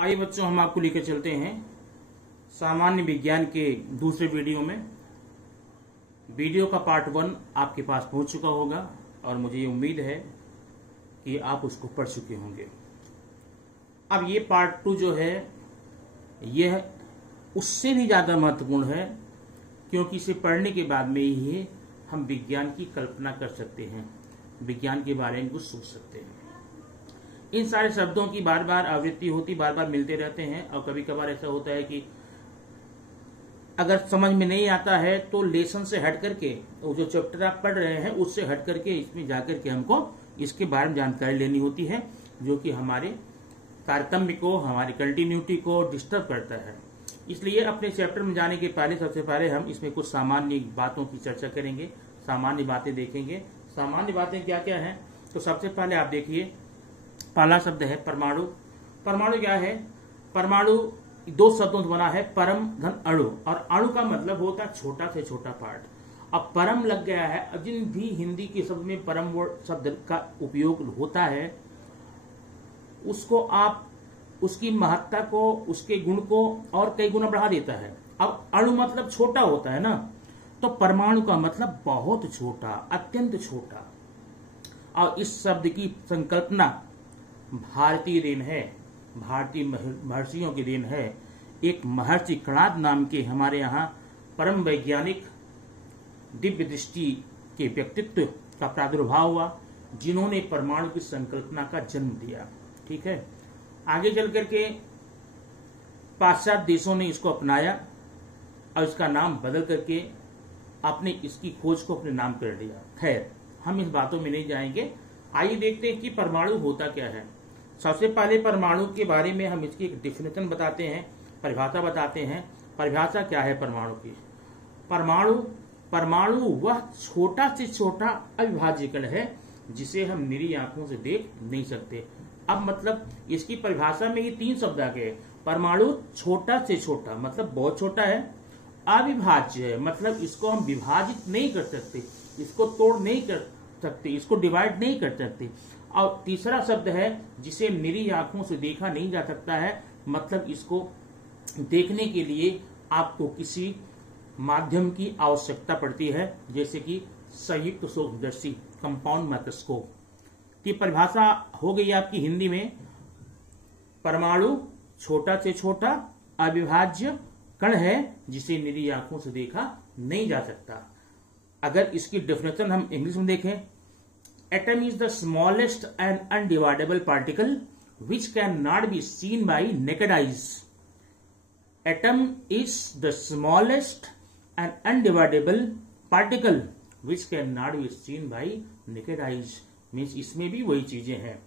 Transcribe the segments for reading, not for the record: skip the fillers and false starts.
आइए बच्चों, हम आपको लेकर चलते हैं सामान्य विज्ञान के दूसरे वीडियो में। वीडियो का पार्ट 1 आपके पास पहुंच चुका होगा और मुझे ये उम्मीद है कि आप उसको पढ़ चुके होंगे। अब ये पार्ट 2 जो है यह उससे भी ज़्यादा महत्वपूर्ण है, क्योंकि इसे पढ़ने के बाद में ही हम विज्ञान की कल्पना कर सकते हैं, विज्ञान के बारे में कुछ सोच सकते हैं। इन सारे शब्दों की बार बार आवृत्ति होती, बार बार मिलते रहते हैं और कभी कभार ऐसा होता है कि अगर समझ में नहीं आता है तो लेसन से हट करके, वो जो चैप्टर आप पढ़ रहे हैं उससे हट करके इसमें जाकर के हमको इसके बारे में जानकारी लेनी होती है, जो कि हमारे तारतम्य को, हमारी कंटिन्यूटी को डिस्टर्ब करता है। इसलिए अपने चैप्टर में जाने के पहले सबसे पहले हम इसमें कुछ सामान्य बातों की चर्चा करेंगे, सामान्य बातें देखेंगे। सामान्य बातें क्या क्या हैं? तो सबसे पहले आप देखिए, पहला शब्द है परमाणु। परमाणु क्या है? परमाणु 2 शब्दों से बना है, परम धन अणु, और अणु का मतलब होता है छोटा से छोटा पार्ट। अब परम लग गया है, अब जिन भी हिंदी के शब्द में परम शब्द का उपयोग होता है उसको आप उसकी महत्ता को, उसके गुण को और कई गुना बढ़ा देता है। अब अणु मतलब छोटा होता है ना, तो परमाणु का मतलब बहुत छोटा, अत्यंत छोटा। और इस शब्द की संकल्पना भारतीय देन है, भारतीय महर्षियों की देन है। एक महर्षि कणाद नाम के हमारे यहाँ परम वैज्ञानिक, दिव्य दृष्टि के व्यक्तित्व का प्रादुर्भाव हुआ, जिन्होंने परमाणु की संकल्पना का जन्म दिया। ठीक है, आगे चल करके पाश्चात्य देशों ने इसको अपनाया और इसका नाम बदल करके आपने इसकी खोज को अपने नाम कर लिया। खैर, हम इस बातों में नहीं जाएंगे। आइए देखते हैं कि परमाणु होता क्या है। सबसे पहले परमाणु के बारे में हम इसकी एक डिफिनेशन बताते हैं, परिभाषा बताते हैं। परिभाषा क्या है परमाणु की? परमाणु वह छोटा से छोटा अविभाज्य कण है जिसे हम निरी आंखों से देख नहीं सकते। अब मतलब इसकी परिभाषा में ही 3 शब्द आ गए। परमाणु छोटा से छोटा मतलब बहुत छोटा है, अविभाज्य है मतलब इसको हम विभाजित नहीं कर सकते, इसको तोड़ नहीं कर सकते, इसको डिवाइड नहीं कर सकते। और तीसरा शब्द है जिसे निरी आंखों से देखा नहीं जा सकता है, मतलब इसको देखने के लिए आपको किसी माध्यम की आवश्यकता पड़ती है, जैसे कि संयुक्त सूक्ष्मदर्शी, कंपाउंड माइक्रोस्कोप की परिभाषा हो गई आपकी हिंदी में। परमाणु छोटा से छोटा अविभाज्य कण है जिसे निरी आंखों से देखा नहीं जा सकता। अगर इसकी डेफिनेशन हम इंग्लिश में देखें, atom is the smallest and undividable particle which cannot be seen by naked eyes. Atom is the smallest and undividable particle which cannot be seen by naked eyes. Means इसमें भी वही चीजें हैं।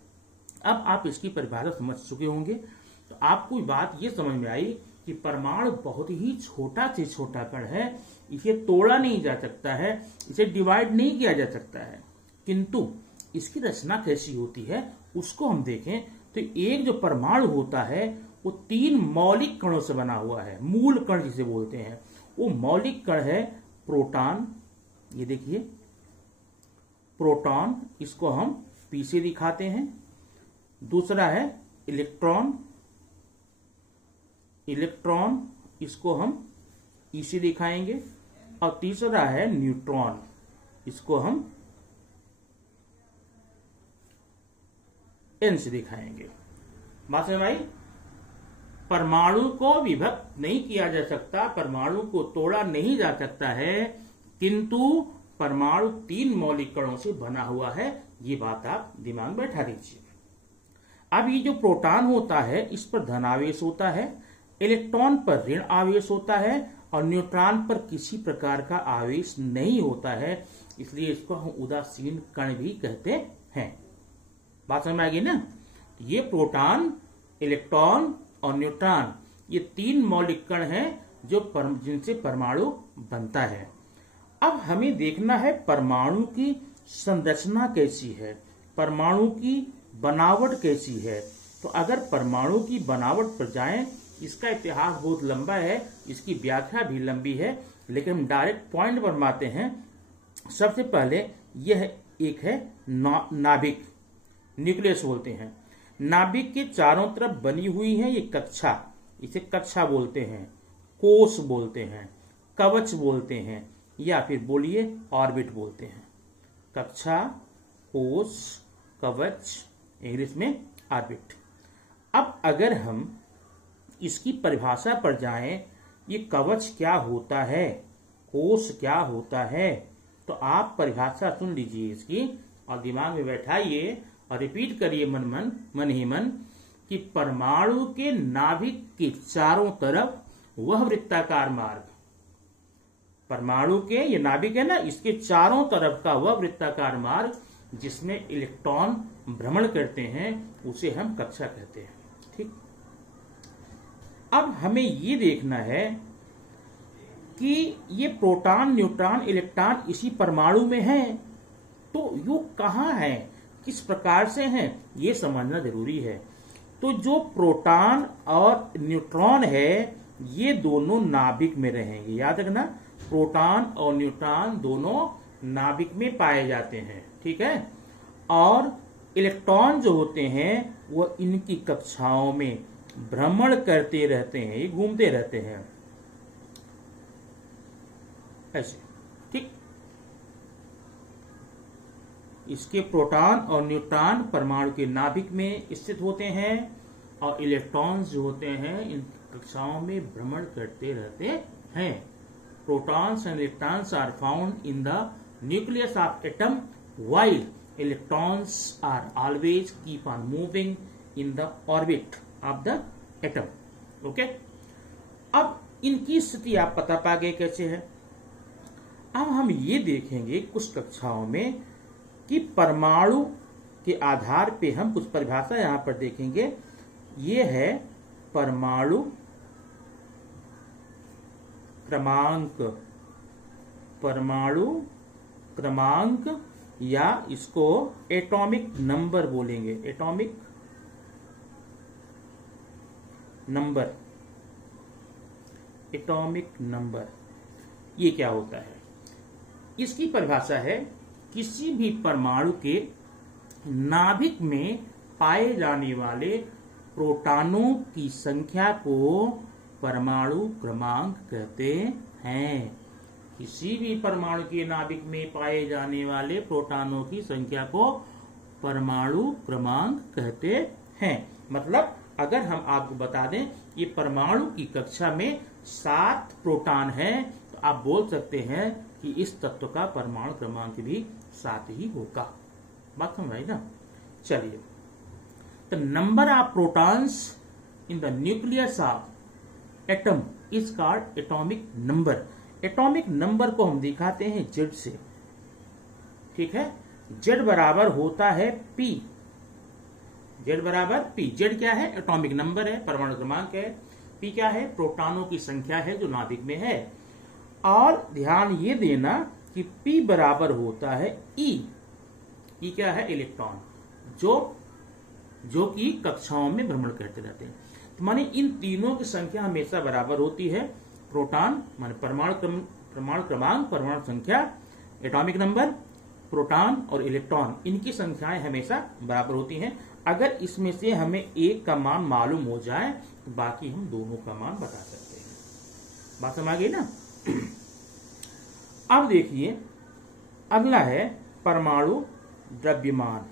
अब आप इसकी परिभाषा समझ चुके होंगे, तो आपको बात ये समझ में आई कि परमाणु बहुत ही छोटा से छोटा कण है, इसे तोड़ा नहीं जा सकता है, इसे डिवाइड नहीं किया जा सकता है। किंतु इसकी रचना कैसी होती है उसको हम देखें तो एक जो परमाणु होता है वो 3 मौलिक कणों से बना हुआ है। मूल कण जिसे बोलते हैं, वो मौलिक कण है प्रोटॉन। ये देखिए प्रोटॉन, इसको हम पी से दिखाते हैं। दूसरा है इलेक्ट्रॉन, इसको हम ई से दिखाएंगे। और तीसरा है न्यूट्रॉन, इसको हम एन से दिखाएंगे। बात समझ आई? परमाणु को विभक्त नहीं किया जा सकता, परमाणु को तोड़ा नहीं जा सकता है, किंतु परमाणु 3 मौलिक कणों से बना हुआ है। ये बात आप दिमाग में बैठा दीजिए। अब ये जो प्रोटॉन होता है इस पर धनावेश होता है, इलेक्ट्रॉन पर ऋण आवेश होता है और न्यूट्रॉन पर किसी प्रकार का आवेश नहीं होता है, इसलिए इसको हम उदासीन कण भी कहते हैं। बात समझ में आ गई ना? ये प्रोटॉन, इलेक्ट्रॉन और न्यूट्रॉन, ये 3 मौलिक कण हैं जो जिनसे परमाणु बनता है। अब हमें देखना है परमाणु की संरचना कैसी है, परमाणु की बनावट कैसी है। तो अगर परमाणु की बनावट पर जाएं, इसका इतिहास बहुत लंबा है, इसकी व्याख्या भी लंबी है, लेकिन हम डायरेक्ट पॉइंट पर आते हैं। सबसे पहले यह एक है नाभिक, न्यूक्लियस बोलते हैं। नाभिक के चारों तरफ बनी हुई है ये कक्षा, इसे कक्षा बोलते हैं, कोश बोलते हैं, कवच बोलते हैं, या फिर बोलिए ऑर्बिट बोलते हैं। कक्षा, कोश, कवच, इंग्लिश में ऑर्बिट। अब अगर हम इसकी परिभाषा पर जाएं, ये कवच क्या होता है, कोश क्या होता है, तो आप परिभाषा सुन लीजिए इसकी और दिमाग में बैठाइए और रिपीट करिए मन ही मन कि परमाणु के नाभिक के चारों तरफ वह वृत्ताकार मार्ग, परमाणु के ये नाभिक है ना, इसके चारों तरफ का वह वृत्ताकार मार्ग जिसमें इलेक्ट्रॉन भ्रमण करते हैं उसे हम कक्षा कहते हैं। ठीक, अब हमें ये देखना है कि ये प्रोटॉन, न्यूट्रॉन, इलेक्ट्रॉन इसी परमाणु में है, तो ये कहाँ है, किस प्रकार से हैं, ये समझना जरूरी है। तो जो प्रोटॉन और न्यूट्रॉन है ये दोनों नाभिक में रहेंगे, याद रखना, प्रोटॉन और न्यूट्रॉन दोनों नाभिक में पाए जाते हैं। ठीक है, और इलेक्ट्रॉन जो होते हैं वो इनकी कक्षाओं में भ्रमण करते रहते हैं, ये घूमते रहते हैं ऐसे। ठीक, इसके प्रोटॉन और न्यूट्रॉन परमाणु के नाभिक में स्थित होते हैं और इलेक्ट्रॉन्स जो होते हैं इन कक्षाओं में भ्रमण करते रहते हैं। Protons and electrons are found in the nucleus of atom while electrons are always keep on moving in the orbit of the atom. Okay, अब इनकी स्थिति आप पता पा गए कैसे है। अब हम ये देखेंगे कुछ कक्षाओं में कि परमाणु के आधार पे हम कुछ परिभाषा यहां पर देखेंगे। ये है परमाणु क्रमांक, परमाणु क्रमांक, या इसको एटॉमिक नंबर बोलेंगे, एटॉमिक नंबर, एटॉमिक नंबर। ये क्या होता है, इसकी परिभाषा है किसी भी परमाणु के नाभिक में पाए जाने वाले प्रोटॉनों की संख्या को परमाणु क्रमांक कहते हैं। किसी भी परमाणु के नाभिक में पाए जाने वाले प्रोटॉनों की संख्या को परमाणु क्रमांक कहते हैं। मतलब अगर हम आपको बता दें ये परमाणु की कक्षा में 7 प्रोटॉन हैं, तो आप बोल सकते हैं कि इस तत्व का परमाणु क्रमांक भी 7 ही होगा। बात समझ आई ना। चलिए, the number of protons in the nucleus of atom is called atomic number. Atomic number को हम दिखाते हैं जेड से। ठीक है, जेड बराबर होता है पी, जेड बराबर पी। जेड क्या है, एटॉमिक नंबर है, परमाणु क्रमांक है। पी क्या है, प्रोटॉनों की संख्या है जो नाभिक में है। और ध्यान ये देना कि P बराबर होता है E। E क्या है, इलेक्ट्रॉन, जो कि कक्षाओं में भ्रमण करते रहते हैं। तो माने इन तीनों की संख्या हमेशा बराबर होती है। प्रोटॉन माने परमाणु क्रमांक, परमाणु संख्या, एटॉमिक नंबर, प्रोटॉन और इलेक्ट्रॉन, इनकी संख्याएं हमेशा बराबर होती हैं। अगर इसमें से हमें एक का मान मालूम हो जाए तो बाकी हम दोनों का मान बता सकते हैं। बात समझ आ गई ना। अब देखिए अगला है परमाणु द्रव्यमान।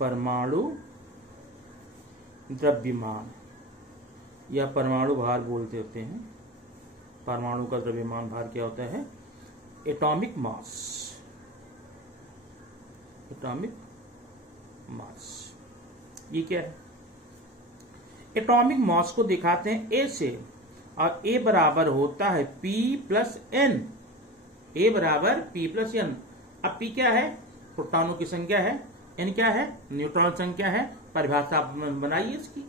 परमाणु द्रव्यमान या परमाणु भार बोलते होते हैं। परमाणु का द्रव्यमान भार क्या होता है, एटॉमिक मास, एटॉमिक मास। ये क्या है, एटॉमिक मास को दिखाते हैं ए से, और ए बराबर होता है P प्लस एन। ए बराबर P प्लस एन। अब P क्या है, प्रोटॉनों की संख्या है, एन क्या है, न्यूट्रॉन संख्या है। परिभाषा आप बनाइए इसकी।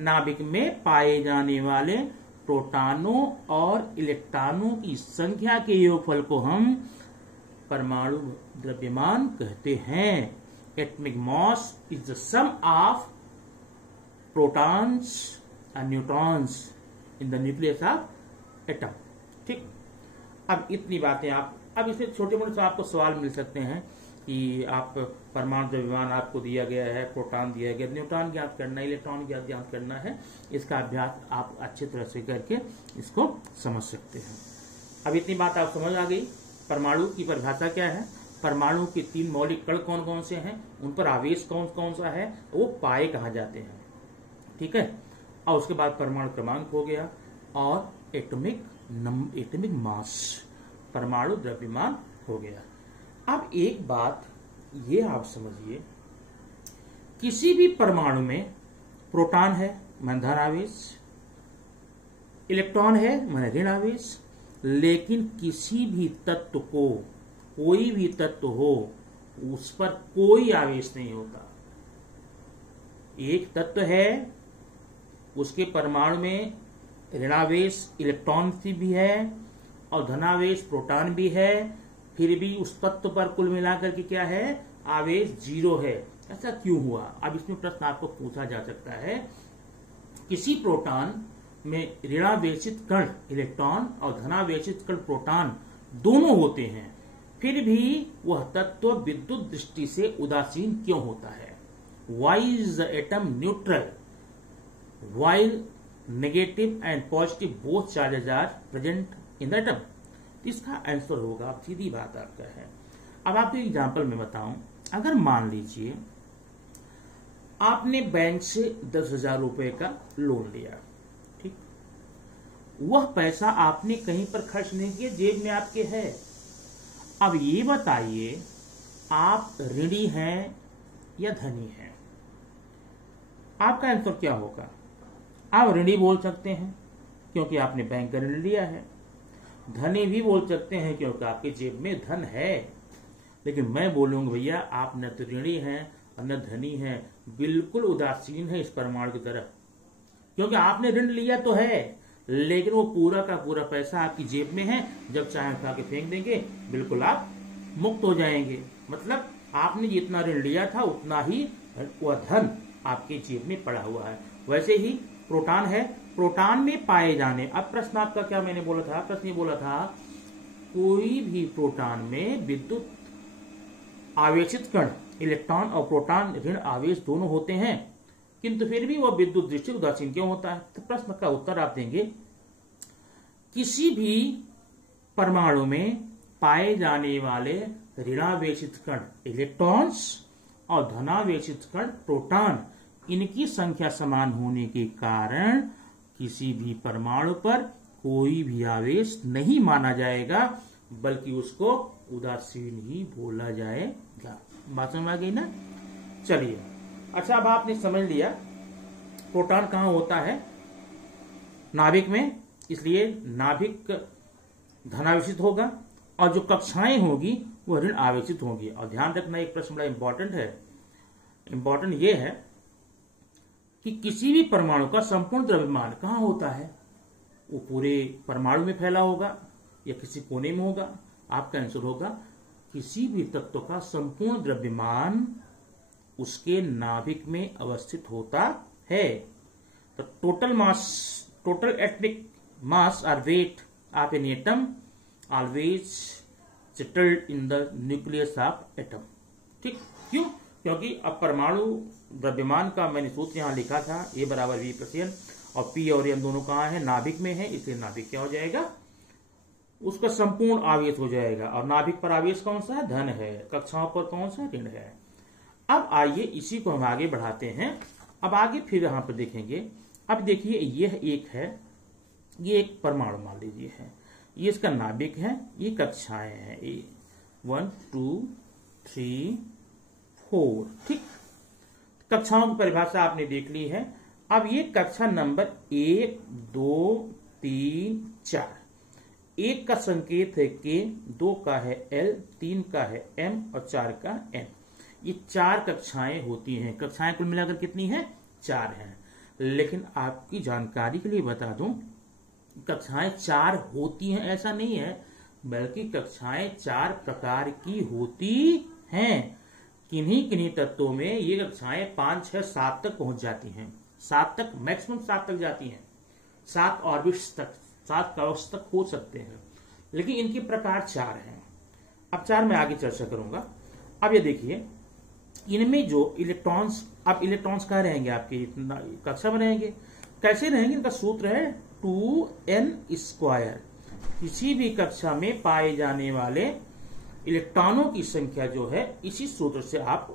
नाभिक में पाए जाने वाले प्रोटॉनों और इलेक्ट्रॉनों की संख्या के योगफल को हम परमाणु द्रव्यमान कहते हैं। Atomic mass is the sum of protons and neutrons in the nucleus of atom. ठीक, अब इतनी बातें आप, अब इससे छोटे मोटे से आपको सवाल मिल सकते हैं कि आप परमाणु द्रव्यमान आपको दिया गया है, प्रोटॉन दिया गया, न्यूट्रॉन ज्ञात करना है, इलेक्ट्रॉन ज्ञात करना है। इसका अभ्यास आप अच्छी तरह से करके इसको समझ सकते हैं। अब इतनी बात आप समझ आ गई। परमाणु की परिभाषा क्या है, परमाणु के 3 मौलिक कण कौन कौन से हैं, उन पर आवेश कौन कौन सा है, वो पाए कहा जाते हैं। ठीक है। और उसके बाद परमाणु क्रमांक हो गया और एटॉमिक मास, परमाणु द्रव्यमान हो गया। अब एक बात ये आप समझिए, किसी भी परमाणु में प्रोटॉन है माने धन आवेश, इलेक्ट्रॉन है माने ऋण आवेश, लेकिन किसी भी तत्व को, कोई भी तत्व हो, उस पर कोई आवेश नहीं होता। एक तत्व है, उसके परमाणु में ऋणावेश इलेक्ट्रॉन भी है और धनावेश प्रोटॉन भी है, फिर भी उस तत्व पर कुल मिलाकर के क्या है, आवेश 0 है। ऐसा क्यों हुआ? अब इसमें प्रश्न आपको पूछा जा सकता है, किसी प्रोटॉन में ऋणावेशित कण इलेक्ट्रॉन और धनावेशित कण प्रोटॉन दोनों होते हैं, फिर भी वह तत्व विद्युत दृष्टि से उदासीन क्यों होता है? Why is the atom neutral while negative and positive both charges are present in the atom? इसका आंसर होगा, अब सीधी बात आपका है। अब आपको एग्जांपल में बताऊं, अगर मान लीजिए आपने बैंक से 10,000 रुपए का लोन लिया, ठीक, वह पैसा आपने कहीं पर खर्च नहीं किया, जेब में आपके है। अब ये बताइए, आप ऋणी हैं या धनी हैं? आपका आंसर क्या होगा? आप ऋणी बोल सकते हैं क्योंकि आपने बैंक का ऋण लिया है, धनी भी बोल सकते हैं क्योंकि आपके जेब में धन है। लेकिन मैं बोलूंगा भैया, आप न तो ऋणी हैं और न धनी हैं, बिल्कुल उदासीन है इस परमाणु की तरफ, क्योंकि आपने ऋण लिया तो है, लेकिन वो पूरा का पूरा पैसा आपकी जेब में है। जब चाहे उठा के फेंक देंगे, बिल्कुल आप मुक्त हो जाएंगे। मतलब आपने जितना ऋण लिया था उतना ही वह धन आपके जेब में पड़ा हुआ है। वैसे ही प्रोटॉन है, प्रोटॉन में पाए जाने, अब प्रश्न आपका क्या मैंने बोला था, प्रश्न ये बोला था कोई भी प्रोटॉन में विद्युत आवेशित कण इलेक्ट्रॉन और प्रोटॉन ऋण आवेश दोनों होते हैं, किंतु फिर भी वह विद्युत दृष्टि उदासीन क्यों होता है? तो प्रश्न का उत्तर आप देंगे, किसी भी परमाणु में पाए जाने वाले ऋणावेशित कण इलेक्ट्रॉन्स और धनावेशित कण प्रोटॉन, इनकी संख्या समान होने के कारण किसी भी परमाणु पर कोई भी आवेश नहीं माना जाएगा, बल्कि उसको उदासीन ही बोला जाएगा। बात समझ आ गई ना? चलिए, अच्छा, अब आपने समझ लिया प्रोटॉन कहां होता है, नाभिक में, इसलिए नाभिक धनावेशित होगा और जो कक्षाएं होगी वो ऋण आवेशित होगी। और ध्यान रखना, एक प्रश्न बड़ा इंपॉर्टेंट है, इंपॉर्टेंट ये है कि किसी भी परमाणु का संपूर्ण द्रव्यमान कहां होता है? वो पूरे परमाणु में फैला होगा या किसी कोने में होगा? आपका आंसर होगा किसी भी तत्व का संपूर्ण द्रव्यमान उसके नाभिक में अवस्थित होता है। तो total mass, total atomic mass और weight of an atom always settled in the nucleus of atom. ठीक, क्यों? क्योंकि अब परमाणु द्रव्यमान का मैंने सूत्र यहां लिखा था, A बराबर V प्लस N, और P और N दोनों कहां है? नाभिक में है, इसलिए नाभिक क्या हो जाएगा? उसका संपूर्ण आवेश हो जाएगा। और नाभिक पर आवेश कौन सा है? धन है। कक्षाओं पर कौन सा? ऋण है। अब आइए इसी को हम आगे बढ़ाते हैं। अब आगे फिर यहां पर देखेंगे। अब देखिए, यह एक है, ये एक परमाणु मान लीजिए है, ये इसका नाभिक है, ये कक्षाएं हैं, 1 2 3 4। ठीक, कक्षाओं की परिभाषा आपने देख ली है। अब ये कक्षा नंबर 1 2 3 4, 1 का संकेत है K, 2 का है L, 3 का है M और 4 का N। ये 4 कक्षाएं होती हैं। कक्षाएं कुल मिलाकर कितनी हैं? 4 हैं। लेकिन आपकी जानकारी के लिए बता दूं, कक्षाएं 4 होती हैं ऐसा नहीं है, बल्कि कक्षाएं 4 प्रकार की होती हैं। किन्हीं किन्हीं तत्वों में ये कक्षाएं 5 6 7 तक पहुंच जाती हैं। 7 तक, मैक्सिमम 7 तक जाती हैं। 7 ऑर्बिट्स तक, 7 कवच तक हो सकते हैं, लेकिन इनके प्रकार 4 हैं। अब 4 में आगे चर्चा करूंगा। अब ये देखिए, इनमें जो इलेक्ट्रॉन्स, अब इलेक्ट्रॉन्स कहाँ रहेंगे, आपकी कक्षा में रहेंगे। कैसे रहेंगे, इनका सूत्र है 2n²। किसी भी कक्षा में पाए जाने वाले इलेक्ट्रॉनों की संख्या जो है इसी सूत्र से आप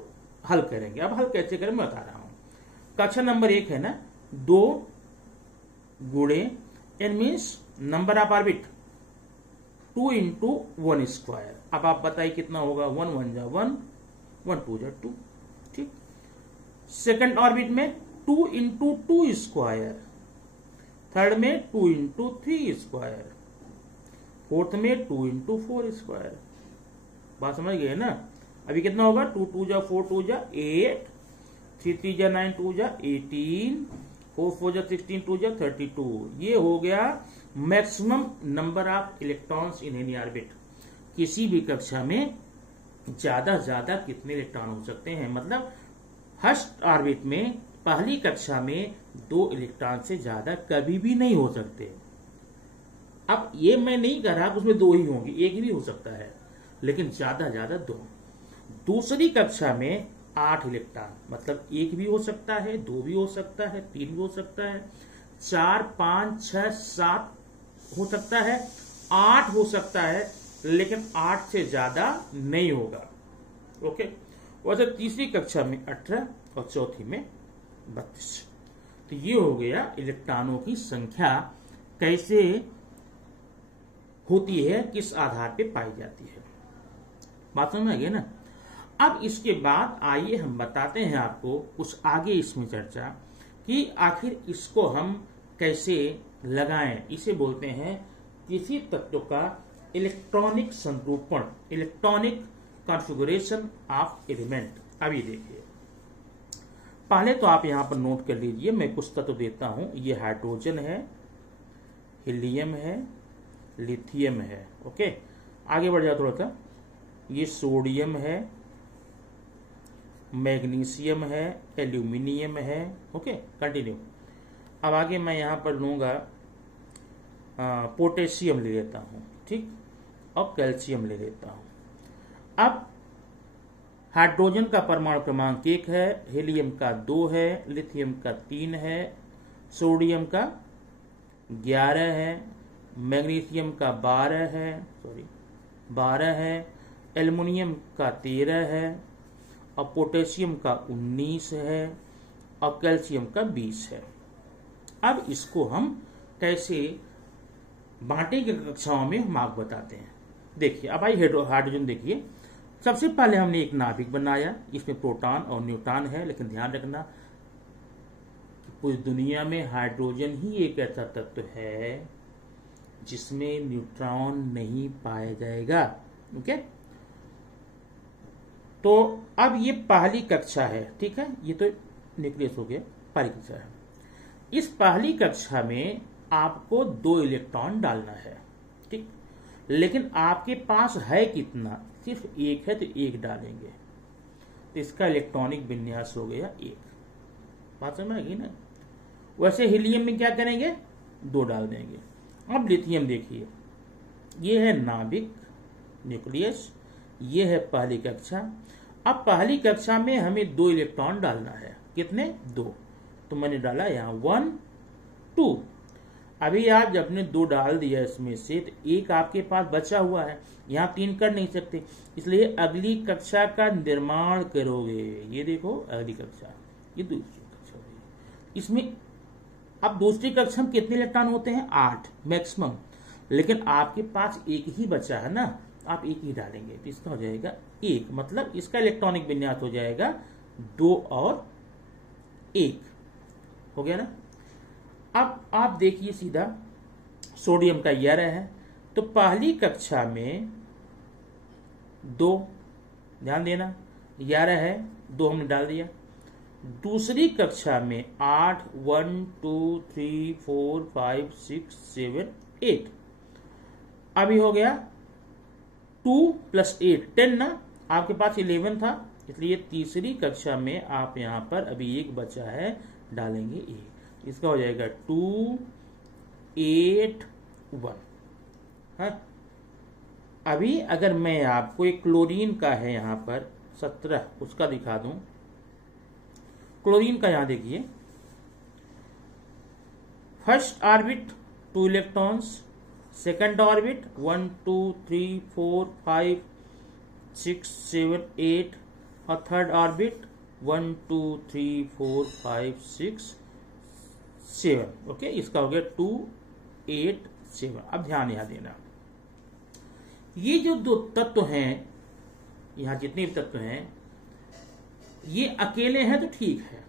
हल करेंगे। अब हल कैसे करें मैं बता रहा हूं। कक्षा नंबर 1 है ना, 2 गुणे n means number of orbit 2 × 1²। अब आप बताइए कितना होगा, 1 1 जा 1, 1 2 जा 2। ठीक। सेकंड ऑर्बिट में 2 × 2², थर्ड में 2 × 3², फोर्थ में 2 × 4²। बात समझ गए ना। अभी कितना होगा, 2 2 जा 4, 2 जा 8, 3 3 जा 9, 2 जा 18, 4 4 जा 16, 2 जा 32। ये हो गया maximum number of electrons in any orbit. किसी भी कक्षा में ज्यादा ज्यादा कितने इलेक्ट्रॉन हो सकते हैं, मतलब फर्स्ट ऑर्बिट में पहली कक्षा में 2 इलेक्ट्रॉन से ज्यादा कभी भी नहीं हो सकते। अब ये मैं नहीं कह रहा कि उसमें 2 ही होंगे, एक भी हो सकता है, लेकिन ज्यादा ज्यादा 2। दूसरी कक्षा में 8 इलेक्ट्रॉन, मतलब 1 भी हो सकता है, 2 भी हो सकता है, 3 भी हो सकता है, 4 5 6 7 हो सकता है, 8 हो सकता है, लेकिन 8 से ज्यादा नहीं होगा। ओके। वैसे तीसरी कक्षा में 18 और चौथी में 32। तो ये हो गया इलेक्ट्रॉनों की संख्या कैसे होती है, किस आधार पे पाई जाती है। बात समझ में आ गई ना। अब इसके बाद आइए हम बताते हैं आपको कुछ आगे इसमें चर्चा कि आखिर इसको हम कैसे लगाएं। इसे बोलते हैं किसी तत्व का इलेक्ट्रॉनिक संरूपण, इलेक्ट्रॉनिक कॉन्फ़िगरेशन ऑफ एलिमेंट। अभी देखिए, पहले तो आप यहां पर नोट कर लीजिए, मैं कुछ तत्व देता हूं। ये हाइड्रोजन है, हीलियम है, लिथियम है। ओके, आगे बढ़ जाओ थोड़ा सा। ये सोडियम है, मैग्नीशियम है, एल्यूमिनियम है। Okay, continue. अब आगे मैं यहां पर लूंगा पोटेशियम ले लेता हूं, ठीक, और कैल्शियम ले लेता हूं। अब हाइड्रोजन का परमाणु क्रमांक 1 है, हीलियम का 2 है, लिथियम का 3 है, सोडियम का 11 है, मैग्नीशियम का 12 है, एल्युमिनियम का 13 है, और पोटेशियम का 19 है, और कैल्शियम का 20 है। अब इसको हम कैसे बांटेंगे कक्षाओं में हम आपको बताते हैं। देखिए, अब आई हाइड्रोजन देखिए, सबसे पहले हमने एक नाभिक बनाया, इसमें प्रोटॉन और न्यूट्रॉन है, लेकिन ध्यान रखना कि पूरी दुनिया में हाइड्रोजन ही एक ऐसा तत्व है जिसमें न्यूट्रॉन नहीं पाया जाएगा। ओके, तो अब ये पहली कक्षा है, ठीक है, ये तो न्यूक्लियस हो गया, पहली कक्षा है। इस पहली कक्षा में आपको 2 इलेक्ट्रॉन डालना है, ठीक, लेकिन आपके पास है कितना, सिर्फ 1 है, तो 1 डालेंगे, तो इसका इलेक्ट्रॉनिक विन्यास हो गया 1। बात समझ में आ गई ना। वैसे हीलियम में क्या करेंगे, 2 डाल देंगे। अब लिथियम देखिए, ये है नाभिक, न्यूक्लियस, ये है पहली कक्षा। अब पहली कक्षा में हमें 2 इलेक्ट्रॉन डालना है, कितने, 2, तो मैंने डाला यहां 1 2। अभी आप जब ने 2 डाल दिया इसमें से, तो 1 आपके पास बचा हुआ है, यहां 3 कर नहीं सकते, इसलिए अगली कक्षा का निर्माण करोगे। ये देखो अगली कक्षा, ये दूसरी कक्षा होगी। इसमें अब दूसरी कक्षा में कितने इलेक्ट्रॉन होते हैं, 8 मैक्सिमम, लेकिन आपके पास 1 ही बचा है ना, आप 1 ही डालेंगे, तो इसका हो जाएगा 1, मतलब इसका इलेक्ट्रॉनिक विन्यास हो जाएगा 2 और 1, हो गया ना। अब आप देखिए सीधा, सोडियम का 11 है, तो पहली कक्षा में 2, ध्यान देना, 11 है, 2 हमने डाल दिया। दूसरी कक्षा में 8, 1 2 3 4 5 6 7 8, अभी हो गया 2 + 8 10 ना, आपके पास 11 था, इसलिए तीसरी कक्षा में आप यहां पर अभी 1 बचा है, डालेंगे 1, इसका हो जाएगा 2 8 1। हाँ, अभी अगर मैं आपको एक क्लोरीन का है यहां पर 17 उसका दिखा दूं। क्लोरीन का यहां देखिए, first orbit 2 electrons, second orbit 1 2 3 4 5 6 7 8 और थर्ड ऑर्बिट 1 2 3 4 5 6 7। ओके, इसका हो गया 2 8 7। अब ध्यान यहां देना, ये जो दो तत्व हैं, यहां जितने भी तत्व हैं ये अकेले हैं तो ठीक है,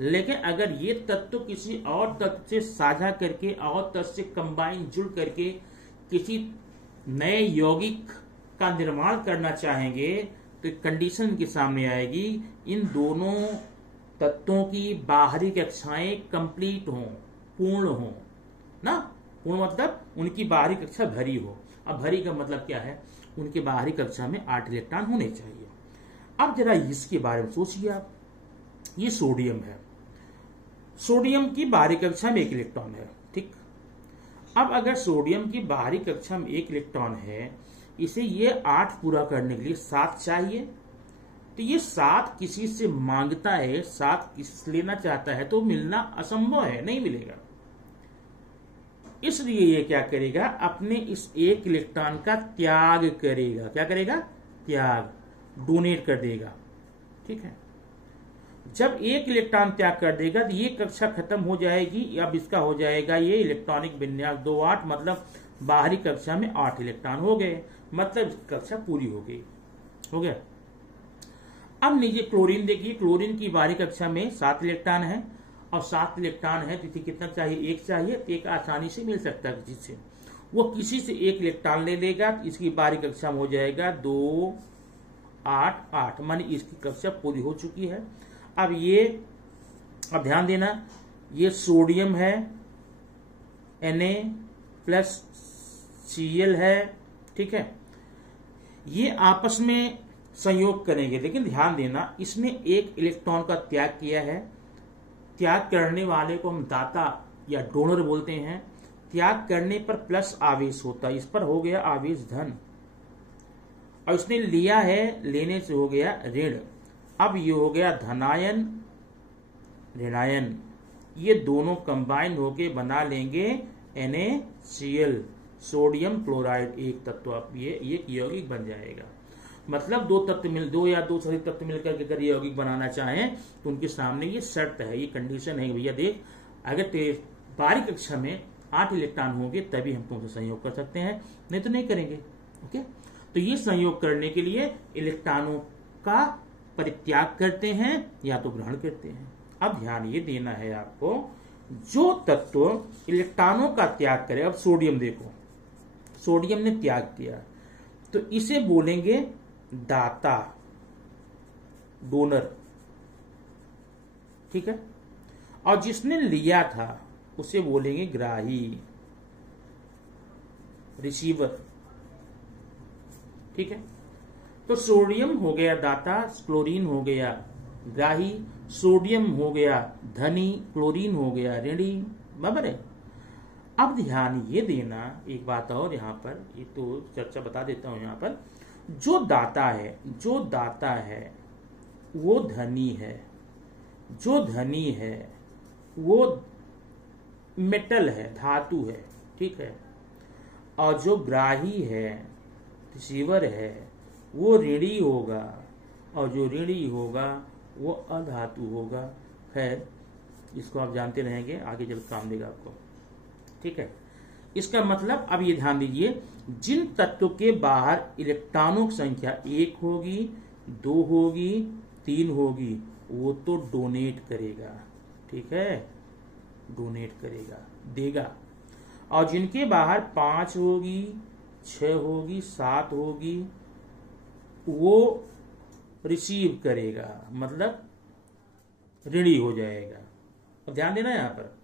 लेकिन अगर ये तत्व किसी और तत्व से साझा करके और तत्व से कंबाइन जुड़ करके किसी नए यौगिक का निर्माण करना चाहेंगे तो कंडीशन इनके सामने आएगी, इन दोनों तत्वों की बाहरी कक्षाएं कंप्लीट हों, पूर्ण हों ना। पूर्ण मतलब उनकी बाहरी कक्षा भरी हो। अब भरी का मतलब क्या है, उनके बाहरी कक्षा में 8 इलेक्ट्रॉन होने चाहिए। अब जरा इसके बारे में सोचिए आप, ये सोडियम है, सोडियम की बाहरी कक्षा में 1 इलेक्ट्रॉन है, ठीक। अब अगर सोडियम की बाहरी कक्षा में 1 इलेक्ट्रॉन है, इसे ये 8 पूरा करने के लिए 7 चाहिए, तो ये 7 किसी से मांगता है, 7 किसी से लेना चाहता है, तो मिलना असंभव है, नहीं मिलेगा। इसलिए ये क्या करेगा, अपने इस 1 इलेक्ट्रॉन का त्याग करेगा। क्या करेगा? त्याग, डोनेट कर देगा, ठीक है। जब 1 इलेक्ट्रॉन त्याग कर देगा तो ये कक्षा खत्म हो जाएगी। अब इसका हो जाएगा ये इलेक्ट्रॉनिक विन्यास 2 8, मतलब बाहरी कक्षा में 8 इलेक्ट्रॉन हो गए, मतलब कक्षा पूरी हो गई, हो गया। अब नीचे क्लोरीन देखिए, क्लोरीन की बाहरी कक्षा में 7 इलेक्ट्रॉन है और 7 इलेक्ट्रॉन है, तो कितना चाहिए? 1 चाहिए, तो 1 आसानी से मिल सकता है किसी से। वो किसी से 1 इलेक्ट्रॉन ले लेगा तो इसकी बाहरी कक्षा में हो जाएगा 2 8 8, मानी इसकी कक्षा पूरी हो चुकी है। अब ध्यान देना, ये सोडियम है, Na+Cl है, ठीक है। ये आपस में संयोग करेंगे, लेकिन ध्यान देना इसने 1 इलेक्ट्रॉन का त्याग किया है। त्याग करने वाले को हम दाता या डोनर बोलते हैं। त्याग करने पर प्लस आवेश होता है, इस पर हो गया आवेश धन, और इसने लिया है, लेने से हो गया ऋण। अब ये हो गया धनायन ऋणायन, ये दोनों कंबाइन होके बना लेंगे NaCl, सोडियम क्लोराइड, एक तत्व। अब ये एक यौगिक बन जाएगा। मतलब दो या दो से अधिक तत्व मिलकर के अगर यौगिक बनाना चाहें तो उनके सामने ये शर्त है, ये कंडीशन है, भैया देख, अगर बाहरी कक्षा में 8 इलेक्ट्रॉन होंगे तभी हम तुमसे संयोग कर सकते हैं, नहीं तो नहीं करेंगे। ओके, तो ये संयोग करने के लिए इलेक्ट्रॉनों का परित्याग करते हैं या तो ग्रहण करते हैं। अब ध्यान ये देना है आपको, जो तत्व इलेक्ट्रॉनों का त्याग करे, अब सोडियम देखो, सोडियम ने त्याग किया तो इसे बोलेंगे दाता, डोनर, ठीक है। और जिसने लिया था उसे बोलेंगे ग्राही, रिसीवर, ठीक है। तो सोडियम हो गया दाता, क्लोरीन हो गया ग्राही, सोडियम हो गया धनी, क्लोरीन हो गया ऋणी, बराबर है। अब ध्यान ये देना एक बात और, यहां पर ये तो चर्चा बता देता हूं। यहां पर जो दाता है वो धनी है, जो धनी है वो मेटल है, धातु है, ठीक है। और जो ग्राही है, रिसीवर है, वो ऋणी होगा, और जो ऋणी होगा वो अधातु होगा। खैर, इसको आप जानते रहेंगे, आगे जब काम देगा आपको, ठीक है। इसका मतलब अब ये ध्यान दीजिए, जिन तत्वों के बाहर इलेक्ट्रॉनों की संख्या 1 होगी, 2 होगी, 3 होगी, वो तो डोनेट करेगा, ठीक है, डोनेट करेगा, देगा। और जिनके बाहर 5 होगी, 6 होगी, 7 होगी, वो रिसीव करेगा, मतलब ऋणी हो जाएगा। अब ध्यान देना, यहां पर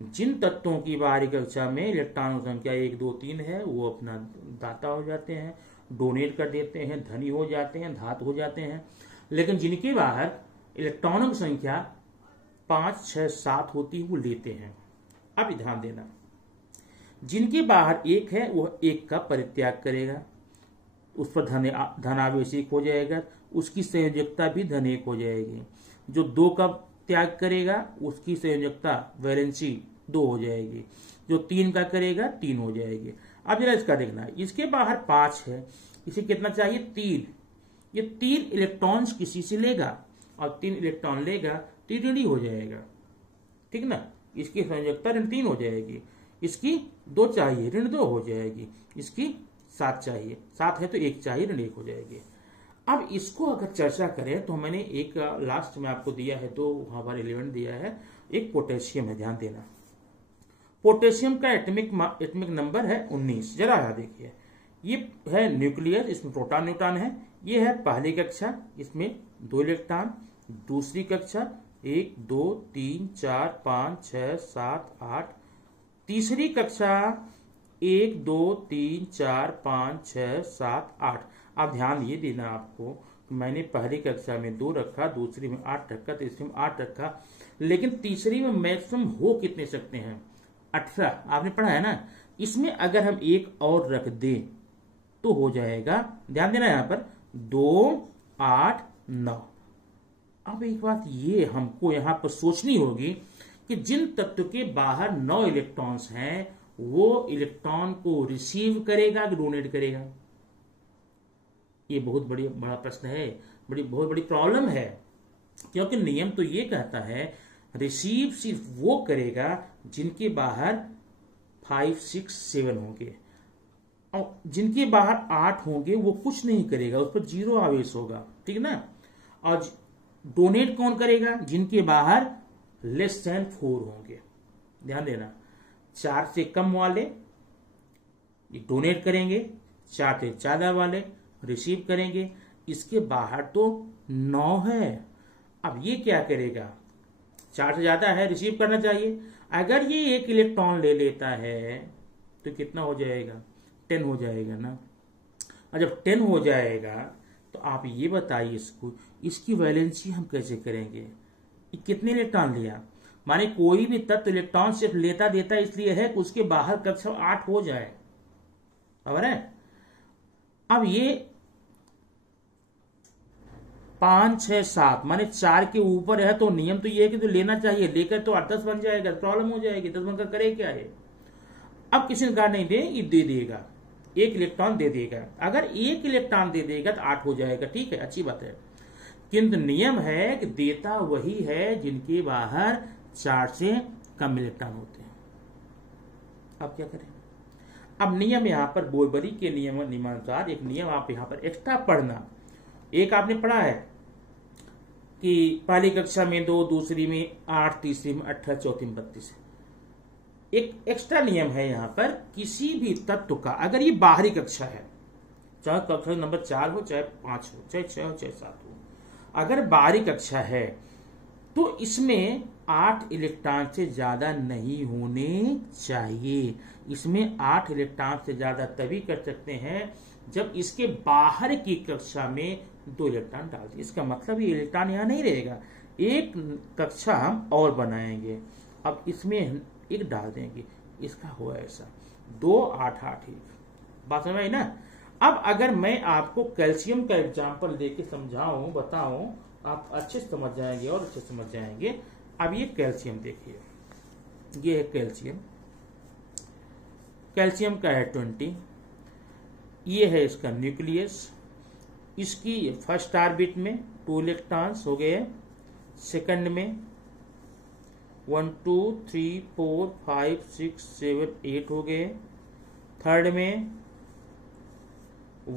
जिन तत्वों की बाहरी कक्षा में इलेक्ट्रॉनों की संख्या 1 2 3 है, वो अपना दाता हो जाते हैं, डोनेट कर देते हैं, धनी हो जाते हैं, धातु हो जाते हैं। लेकिन जिनके बाहर इलेक्ट्रॉनों की संख्या 5 6 7 होती है, वो लेते हैं। अब ध्यान देना, जिनके बाहर 1 है वह 1 का परित्याग करेगा, उस पर धनावेश 1 हो जाएगा, उसकी संयोजकता भी धन 1 हो जाएगी। जो 2 का त्याग करेगा उसकी संयोजकता वैलेंसी 2 हो जाएगी। जो 3 का करेगा 3 हो जाएगी। अब जरा इसका देखना है, इसके बाहर 5 है, इसे कितना चाहिए 3। ये 3 इलेक्ट्रॉन्स किसी से लेगा और 3 इलेक्ट्रॉन लेगा तो ऋणी हो जाएगा, ठीक ना। इसकी संयोजकता ऋण 3 हो जाएगी। इसकी 2 चाहिए, ऋण 2 हो जाएगी। इसकी 7 चाहिए, 7 है तो 1 चाहिए, ऋण 1 हो जाएगी। अब इसको अगर चर्चा करें तो मैंने एक लास्ट में आपको दिया है, 2 वहां पर एलिमेंट दिया है। एक पोटेशियम है, ध्यान देना। पोटेशियम का एटॉमिक नंबर है 19। जरा यहां देखिए, ये है न्यूक्लियस, इसमें प्रोटॉन न्यूट्रॉन है। ये है पहली कक्षा, इसमें 2 इलेक्ट्रॉन। दूसरी कक्षा 1 2 3 4 5 6 7 8। तीसरी कक्षा 1 2 3 4 5 6 7 8। अब ध्यान ये देना आपको, मैंने पहली कक्षा में 2 रखा, दूसरी में 8 रखा, तीसरी में 8 रखा, लेकिन तीसरी में मैक्सिमम हो कितने सकते हैं 18। आपने पढ़ा है ना। इसमें अगर हम एक और रख दें तो हो जाएगा, ध्यान देना यहां पर 2 8 9। अब एक बात ये हमको यहां पर सोचनी होगी कि जिन तत्व के बाहर 9 इलेक्ट्रॉन्स हैं वो इलेक्ट्रॉन को रिसीव करेगा कि डोनेट करेगा। ये बहुत बड़ा प्रश्न है, बहुत बड़ी प्रॉब्लम है, क्योंकि नियम तो ये कहता है रिसीव सिर्फ वो करेगा जिनके बाहर 5 6 7 होंगे, और जिनके बाहर 8 होंगे वो कुछ नहीं करेगा, उस पर 0 आवेश होगा, ठीक ना। और डोनेट कौन करेगा, जिनके बाहर लेस देन 4 होंगे। ध्यान देना, 4 से कम वाले डोनेट करेंगे, 4 से ज्यादा वाले रिसीव करेंगे। इसके बाहर तो 9 है। अब ये क्या करेगा, 4 से ज्यादा है, रिसीव करना चाहिए। अगर ये 1 इलेक्ट्रॉन ले लेता है तो कितना हो जाएगा 10 हो जाएगा ना। और जब 10 हो जाएगा तो आप ये बताइए इसको, इसकी वैलेंसी हम कैसे करेंगे। कितने इलेक्ट्रॉन लिया, माने कोई भी तत्व इलेक्ट्रॉन सिर्फ लेता देता इसलिए है कि उसके बाहर कक्षा 8 हो जाए, खबर है। अब ये 5 6 7 माने 4 के ऊपर है, तो नियम तो ये है कि तो लेना चाहिए, लेकर तो 8 10 बन जाएगा, प्रॉब्लम हो जाएगी। 10 बनकर करे क्या है। अब किसी ने कहा नहीं दे, ये दे देगा, 1 इलेक्ट्रॉन दे देगा। अगर 1 इलेक्ट्रॉन दे देगा तो 8 हो जाएगा, ठीक है, अच्छी बात है। किंतु नियम है कि देता वही है जिनके बाहर 4 से कम इलेक्ट्रॉन होते हैं। अब क्या करें। अब नियम यहां पर बोरबरी के नियमानुसार एक नियम आप यहां पर एक्स्ट्रा पढ़ना। एक आपने पढ़ा है कि पहली कक्षा में 2, दूसरी में 8, तीसरी में 18, चौथी में 32। एक एक्स्ट्रा नियम है यहां पर, किसी भी तत्व का अगर ये बाहरी कक्षा है, चाहे कक्षा नंबर 4 हो, चाहे 5 हो, चाहे 6 हो, चाहे 7 हो, अगर बाहरी कक्षा है तो इसमें 8 इलेक्ट्रॉन से ज्यादा नहीं होने चाहिए। इसमें 8 इलेक्ट्रॉन से ज्यादा तभी कर सकते हैं जब इसके बाहर की कक्षा में 2 इलेक्ट्रॉन डाल दिए। इसका मतलब ये इलेक्ट्रॉन यहां नहीं रहेगा, एक कक्षा हम और बनाएंगे। अब इसमें एक डाल देंगे, इसका हुआ ऐसा 2 8 8 1। बात समझ आई ना। अब अगर मैं आपको कैल्शियम का एग्जांपल देके समझाऊं, बताऊं, आप अच्छे समझ जाएंगे और अच्छे समझ जाएंगे। अब ये कैल्शियम देखिए, ये है कैल्शियम, कैल्शियम का है 20। ये है इसका न्यूक्लियस, इसकी फर्स्ट ऑर्बिट में 2 इलेक्ट्रॉन्स हो गए, सेकंड में 1 2 3 4 5 6 7 8 हो गए, थर्ड में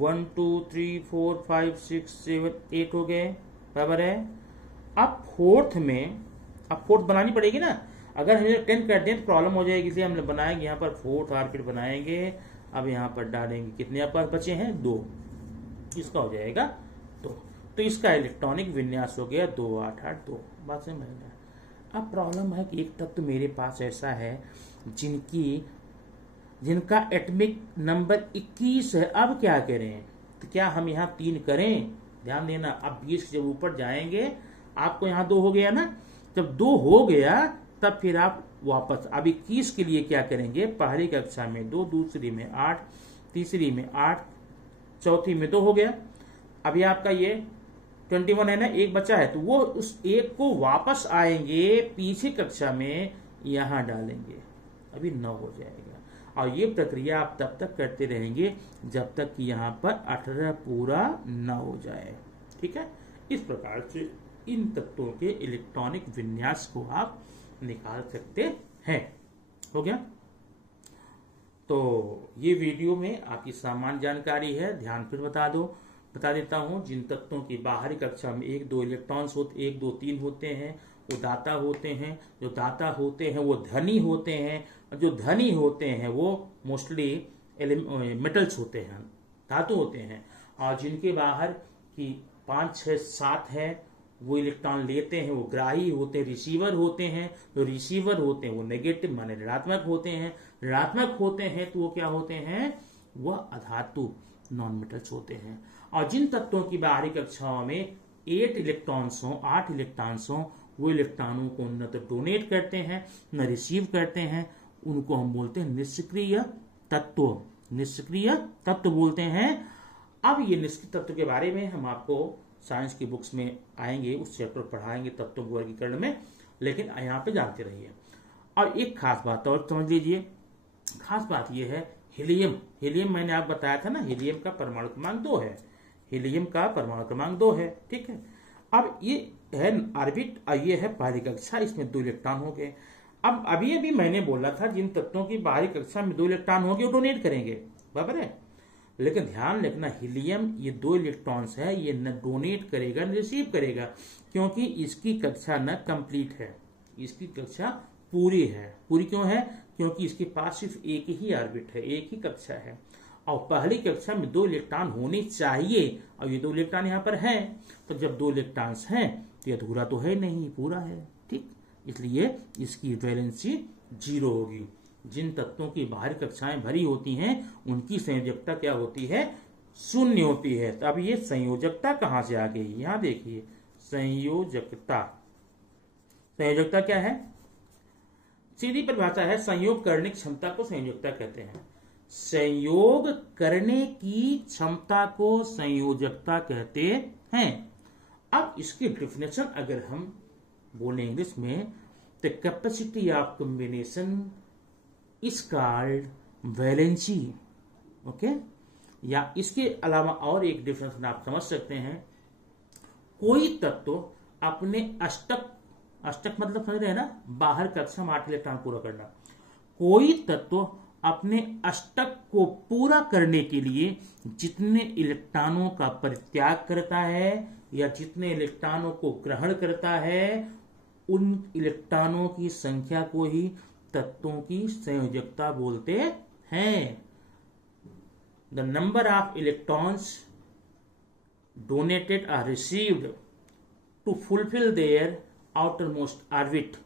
1 2 3 4 5 6 7 8 हो गए, बराबर है। अब फोर्थ में, अब फोर्थ बनानी पड़ेगी ना, अगर हमें 10 कर दें तो प्रॉब्लम हो जाएगी, इसलिए हम बनाएंगे यहाँ पर फोर्थ ऑर्बिट बनाएंगे। अब यहाँ पर डालेंगे, कितने यहाँ पर बचे हैं 2, इसका हो जाएगा 2। तो इसका इलेक्ट्रॉनिक विन्यास हो गया 2 8 8 2। बात समझ में आ गया। अब प्रॉब्लम है कि एक तत्व मेरे पास ऐसा है जिनका एटॉमिक नंबर 21 है। अब क्या करें, तो क्या हम यहाँ 3 करें। ध्यान देना, अब 20 जब ऊपर जाएंगे आपको यहाँ 2 हो गया ना, जब 2 हो गया तब फिर आप वापस अब 21 के लिए क्या करेंगे, पहली कक्षा में 2, दूसरी में 8, तीसरी में 8, चौथी में 2 हो गया। अभी आपका ये 21 है ना, एक बचा है, तो वो उस एक को वापस आएंगे पीछे कक्षा में, यहां डालेंगे, अभी 9 हो जाएगा। और ये प्रक्रिया आप तब तक करते रहेंगे जब तक कि यहाँ पर 18 पूरा न हो जाए। ठीक है, इस प्रकार से इन तत्वों के इलेक्ट्रॉनिक विन्यास को आप निकाल सकते हैं। हो गया। तो ये वीडियो में आपकी सामान्य जानकारी है, ध्यान फिर बता देता हूं। जिन तत्वों की बाहरी कक्षा में 1 2 इलेक्ट्रॉन्स होते, 1 2 3 होते हैं, वो दाता होते हैं। जो दाता होते हैं वो धनी होते हैं, और जो धनी होते हैं वो मोस्टली मेटल्स होते हैं, धातु होते हैं। और जिनके बाहर की 5 6 7 है वो इलेक्ट्रॉन लेते हैं, वो ग्राही होते हैं, रिसीवर होते हैं। जो रिसीवर होते हैं वो नेगेटिव माने ऋणात्मक होते हैं। ऋणात्मक होते हैं तो वो क्या होते हैं, वह अधातु नॉन मेटल्स होते हैं। और जिन तत्वों की बाहरी कक्षाओं में 8 इलेक्ट्रॉन्स हो, 8 इलेक्ट्रॉन्स हो, वो इलेक्ट्रॉनों को न तो डोनेट करते हैं न रिसीव करते हैं, उनको हम बोलते हैं निष्क्रिय तत्व। निष्क्रिय तत्व बोलते हैं। अब ये निष्क्रिय तत्व के बारे में हम आपको साइंस की बुक्स में आएंगे, उस चैप्टर पढ़ाएंगे तत्वों के वर्गीकरण में, लेकिन यहाँ पे जानते रहिए। और एक खास बात और समझ लीजिए, खास बात यह है हीलियम। हीलियम मैंने आप बताया था ना, हीलियम का परमाणु क्रमांक 2 है। हीलियम का परमाणु क्रमांक 2 है। ठीक है, अब ये है ऑर्बिट और ये है बाहरी कक्षा, इसमें 2 इलेक्ट्रॉन हो गए। अब अभी मैंने बोला था जिन तत्वों की बाहरी कक्षा में 2 इलेक्ट्रॉन होंगे वो डोनेट करेंगे, बराबर है। लेकिन ध्यान रखना, हीलियम ये 2 इलेक्ट्रॉन्स है, ये न डोनेट करेगा न रिसीव करेगा, क्योंकि इसकी कक्षा न कंप्लीट है, इसकी कक्षा पूरी है। पूरी क्यों है, क्योंकि इसके पास सिर्फ एक ही ऑर्बिट है, एक ही कक्षा है। और पहली कक्षा में 2 इलेक्ट्रॉन होने चाहिए, और ये 2 इलेक्ट्रॉन यहाँ पर है। तो जब 2 इलेक्ट्रॉन्स हैं तो ये अधूरा तो है नहीं, पूरा है। ठीक, इसलिए इसकी वैलेंसी 0 होगी। जिन तत्वों की बाहरी कक्षाएं भरी होती हैं उनकी संयोजकता क्या होती है, 0 होती है। तो अब ये संयोजकता कहां से आ गई, यहां देखिए, संयोजकता। संयोजकता क्या है, सीधी परिभाषा है, संयोग करने की क्षमता को संयोजकता कहते हैं। संयोग करने की क्षमता को संयोजकता कहते हैं। अब इसकी डेफिनेशन अगर हम बोले इंग्लिश में, तो capacity of combination is called valency. Okay, या इसके अलावा और एक डेफिनेशन आप समझ सकते हैं, कोई तत्व अपने अष्टक मतलब समझ रहे हैं ना, बाहर कक्षा में 8 इलेक्ट्रॉन पूरा करना। कोई तत्व अपने अष्टक को पूरा करने के लिए जितने इलेक्ट्रॉनों का परित्याग करता है या जितने इलेक्ट्रॉनों को ग्रहण करता है, उन इलेक्ट्रॉनों की संख्या को ही तत्वों की संयोजकता बोलते हैं। The number of electrons donated or received to fulfil their outermost orbit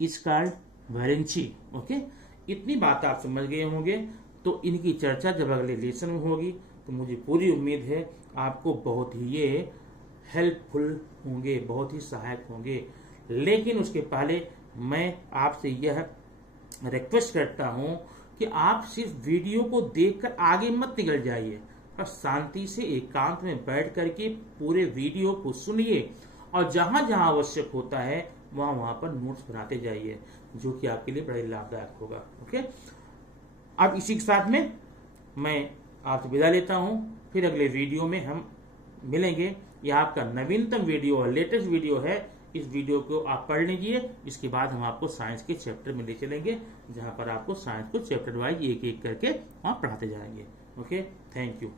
is called valency. Okay, इतनी बात आप समझ गए होंगे। तो इनकी चर्चा जब अगले लेसन में होगी तो मुझे पूरी उम्मीद है आपको बहुत ही ये हेल्पफुल होंगे, बहुत ही सहायक होंगे। लेकिन उसके पहले मैं आपसे यह रिक्वेस्ट करता हूं कि आप सिर्फ वीडियो को देखकर आगे मत निकल जाइए, और शांति से एकांत में बैठ करके पूरे वीडियो को सुनिए, और जहां जहां आवश्यक होता है वहां पर नोट्स बनाते जाइए, जो कि आपके लिए बड़ा ही लाभदायक होगा। ओके, अब इसी के साथ में मैं आपसे विदा लेता हूं, फिर अगले वीडियो में हम मिलेंगे। यह आपका नवीनतम वीडियो और लेटेस्ट वीडियो है, इस वीडियो को आप पढ़ लीजिए। इसके बाद हम आपको साइंस के चैप्टर में ले चलेंगे, जहां पर आपको साइंस को चैप्टर वाइज एक एक करके वहां पढ़ाते जाएंगे। Okay, thank you.